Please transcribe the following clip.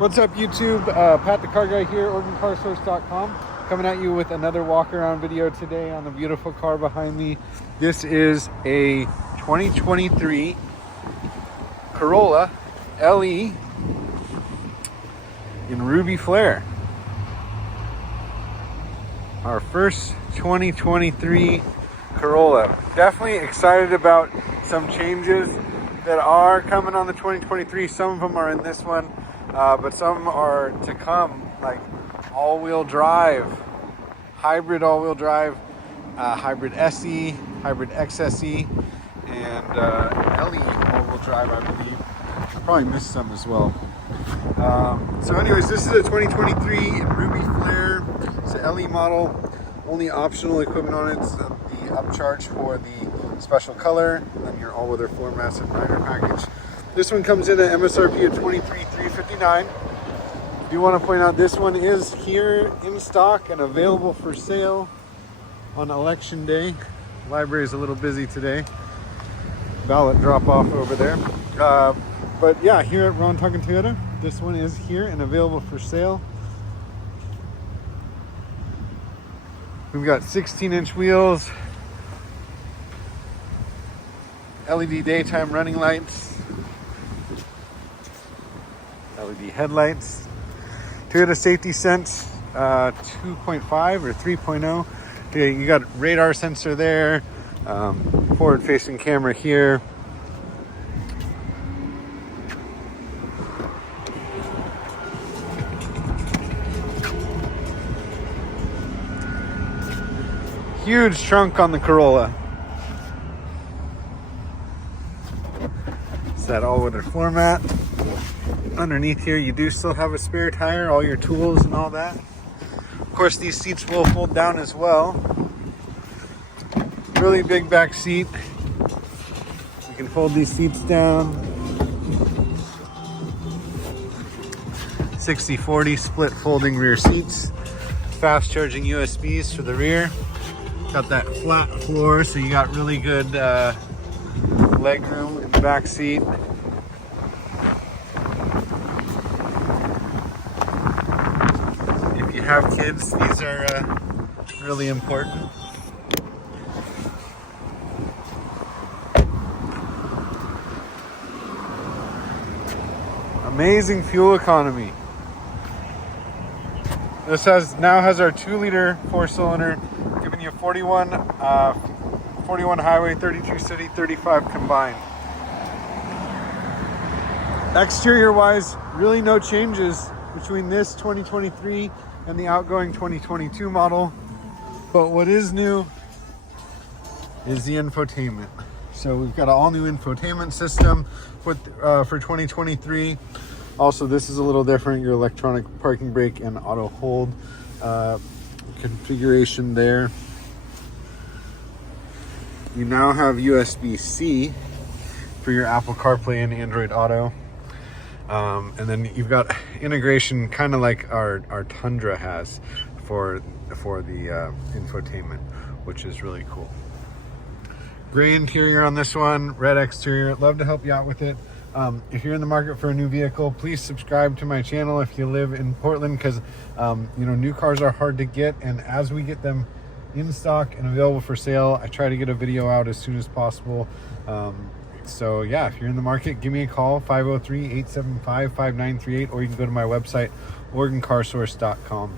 What's up, YouTube? Pat the Car Guy here, OregonCarSource.com, coming at you with another walk-around video today on the beautiful car behind me. This is a 2023 Corolla LE in Ruby Flare. Our first 2023 Corolla. Definitely excited about some changes that are coming on the 2023. Some of them are in this one, but some are to come, like all-wheel drive, hybrid all-wheel drive, hybrid SE, hybrid XSE, and LE all-wheel drive, I believe. I probably missed some as well. So anyways, this is a 2023 Ruby Flare. It's an LE model. Only optional equipment on it is the upcharge for the special color, and then your all-weather floor mats and rider package. This one comes in at MSRP of $23,359. I do want to point out this one is here in stock and available for sale on election day. The library is a little busy today. Ballot drop off over there. But yeah, here at Ron Talking Toyota, this one is here and available for sale. We've got 16-inch wheels, LED daytime running lights, LED headlights, Toyota Safety Sense 2.5 or 3.0. Okay, you got radar sensor there, forward-facing camera here. Huge trunk on the Corolla. It's that all-weather floor mat. Underneath here, you do still have a spare tire, all your tools and all that. Of course, these seats will fold down as well. Really big back seat. You can fold these seats down. 60/40 split folding rear seats. Fast charging USBs for the rear. Got that flat floor, so you got really good leg room in the back seat. If you have kids, these are really important. Amazing fuel economy. This now has our 2-liter 4-cylinder, giving you 41 highway, 32 city, 35 combined. Exterior wise, really no changes between this 2023 and the outgoing 2022 model. But what is new is the infotainment. So we've got an all new infotainment system for 2023. Also, this is a little different. Your electronic parking brake and auto hold configuration there. You now have USB-C for your Apple CarPlay and Android Auto. And then you've got integration kind of like our Tundra has for the infotainment, which is really cool. Gray interior on this one, red exterior. I'd love to help you out with it. If you're in the market for a new vehicle, please subscribe to my channel if you live in Portland, because new cars are hard to get, and as we get them in stock and available for sale, I try to get a video out as soon as possible. So yeah, if you're in the market, give me a call, 503-875-5938, or you can go to my website, OregonCarSource.com.